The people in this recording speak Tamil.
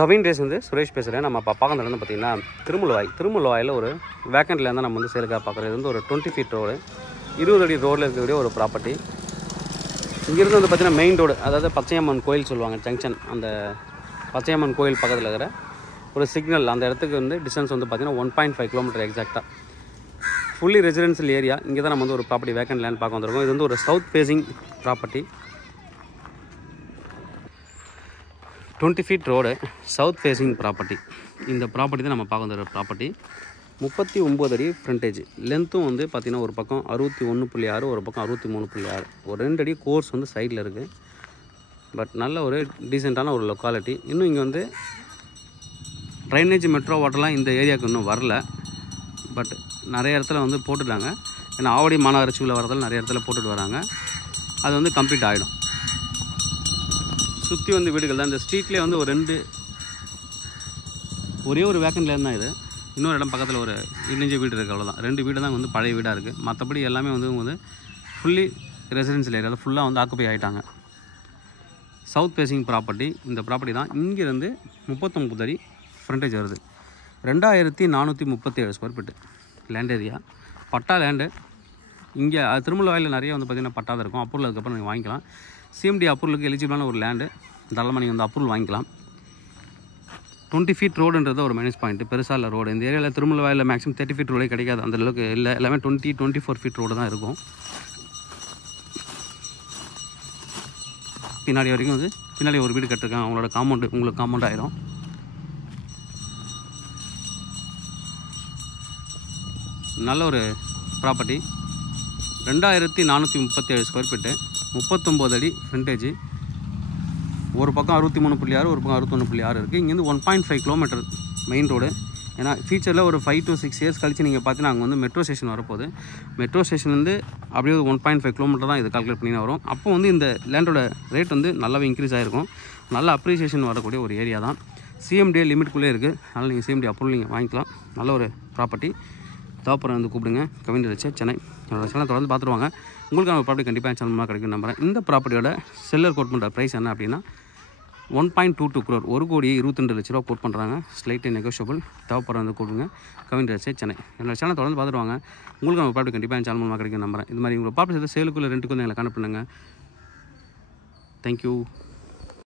கவின் ரேஸ் வந்து சுரேஷ் பேசுகிறேன். நம்ம இப்போ பார்க்கறது வந்து பார்த்திங்கன்னா திருமுல்வாயில் ஒரு வேக்கண்ட் லேண்ட் தான் நம்ம வந்து சேலுக்காக பார்க்குறது. இது வந்து ஒரு 20 ஃபீட் ரோடு, 20 அடி ரோடில் இருக்கக்கூடிய ஒரு ப்ராப்பர்ட்டி. இங்கேருந்து வந்து பார்த்திங்கன்னா மெயின் ரோடு, அதாவது பச்சையம்மன் கோயில் சொல்லுவாங்க ஜங்ஷன், அந்த பச்சையம்மன் கோயில் பக்கத்தில் இருக்கிற ஒரு சிக்னல், அந்த இடத்துக்கு வந்து டிஸ்டன்ஸ் வந்து பார்த்திங்கன்னா 1.5 கிலோமீட்டர் எக்ஸாக்டாக. Fully residential area. இங்கே தான் நம்ம வந்து ஒரு ப்ராப்பர்ட்டி வேக்கண்ட் லேண்ட் பார்க்க வந்திருக்கோம். இது வந்து ஒரு south facing property, 20 feet road, south facing property. இந்த ப்ராப்பர்ட்டி தான் நம்ம பார்க்க வந்துடுற ப்ராப்பர்ட்டி. 39 அடி ஃப்ரண்டேஜ். லென்த்தும் வந்து பார்த்திங்கன்னா ஒரு பக்கம் 61.6, ஒரு பக்கம் 63.6, ஒரு 2 அடி கோர்ஸ் வந்து சைடில் இருக்குது. பட் நல்ல ஒரு டீசெண்டான ஒரு லொக்காலிட்டி. இன்னும் இங்கே வந்து ட்ரைனேஜ் மெட்ரோ வாட்டர்லாம் இந்த ஏரியாவுக்கு இன்னும் வரல. பட் நிறைய இடத்துல வந்து போட்டுட்டாங்க. ஏன்னா ஆவடி மாநகராட்சியில் வரதில் நிறைய இடத்துல போட்டுட்டு வராங்க. அது வந்து கம்ப்ளீட் ஆகிடும். சுற்றி வந்து வீடுகள் தான். இந்த ஸ்ட்ரீட்லேயே வந்து ஒரே ஒரு வேக்கண்ட் லேண்ட் தான் இது. இன்னொரு இடம் பக்கத்தில் ஒரு இடிஞ்ச வீடு இருக்குது, அவ்வளோதான். 2 வீடு தான் வந்து பழைய வீடாக இருக்குது. மற்றபடி எல்லாமே வந்து ஃபுல்லி ரெசிடென்ஷியல் ஏரியா, ஃபுல்லாக வந்து ஆக்குப்பை ஆகிட்டாங்க. சவுத் ஃபேஸிங் ப்ராப்பர்ட்டி இந்த ப்ராப்பர்ட்டி தான். இங்கேருந்து 39 அடி ஃப்ரண்டேஜ் வருது. 2437 ஸ்கொயர் ஃபீட்டு லேண்ட் ஏரியா. பட்டா லேண்டு. இங்கே திருமுல்வாயில் நிறைய வந்து பார்த்திங்கன்னா பட்டா தான் இருக்கும். அப்ரூவல் அதுக்கப்புறம் நீங்கள் வாங்கிக்கலாம். சிஎம்டி அப்ரூவலுக்கு எலிஜிபிளான ஒரு லேண்டு. தாராளமாக நீங்கள் வந்து அப்ரூவல் வாங்கிக்கலாம். 20 ஃபீட் ரோடுன்றது ஒரு மைனஸ் பாயிண்ட். பெருசாக இல்லை ரோடு. இந்த ஏரியாவில் திருமுல்வாயில் மேக்ஸிமம் 30 ஃபீட் ரோடே கிடைக்காது, அந்தளவுக்கு இல்லை. எல்லாமே 24 ஃபீட் ரோடு தான் இருக்கும். பின்னாடி வரைக்கும் வந்து பின்னாடி ஒரு வீடு கட்டிருக்காங்க. அவங்களோட காம்பவுண்டு உங்களுக்கு காம்பவுண்ட் ஆயிரும். நல்ல ஒரு ப்ராப்பர்ட்டி. 2437 ஸ்கொயர் ஃபீட்டு, 39 அடி ஃப்ரண்டேஜ். ஒரு பக்கம் 63.6, ஒரு பக்கம் 61.6 இருக்குது. இங்கேருந்து 1.5 கிலோமீட்டர் மெயின் ரோடு. ஏன்னா ஃபியூச்சரில் ஒரு 5 to 6 இயர்ஸ் கழிச்சு நீங்கள் பார்த்தீங்கன்னா அங்கே வந்து மெட்ரோ ஸ்டேஷன் வரப்போகுது. மெட்ரோ ஸ்டேஷன்லேருந்து அப்படியே 1.5 கிலோமீட்டர் தான் இது கால்குலேட் பண்ணி வரும். அப்போ வந்து இந்த லேண்டோட ரேட் வந்து நல்லாவே இன்க்ரீஸ் ஆகிருக்கும். நல்ல அப்ரிசியேஷன் வரக்கூடிய ஒரு ஏரியா தான். சிஎம்டிஏ லிமிட்குள்ளே இருக்குது. அதனால் நீங்கள் சிஎம்டி அப்ரூவல் நீங்கள் வாங்கிக்கலாம். நல்ல ஒரு ப்ராப்பர்ட்டி. தேவைப்படுற வந்து கூப்பிடுங்க. கவின் ரேஸ் சென்னை. என்னோட சேனல் தொடர்ந்து பார்த்துருவாங்க. உங்களுக்கான ப்ராப்பர்ட்டி கண்டிப்பாக சேனல் மூலமாக கிடைக்கும் நம்புறேன். இந்த ப்ராப்பர்ட்டியோட செல்லர் கோட் பண்ணுற ப்ரைஸ் என்ன அப்படின்னா 1.22 crore, 1,22,00,000 ரூபா கோட் பண்ணுறாங்க. Slightly negotiable. தேவைப்படுற வந்து கூப்பிடுங்க. கவின் ரேஸ் சென்னை. என்னோட சேனல் தொடர்ந்து பார்த்துருவாங்க. உங்களுக்கான ப்ராப்பர்ட்டி கண்டிப்பாக சேனல் மூலமாக கிடைக்கும் நம்புறேன். இது மாதிரி உங்கள் ப்ராப்பர்ட்டி சேலுக்குள்ள ரெண்டுக்கும் எங்களை கான்டெக்ட் பண்ணுங்கள். தேங்க்யூ.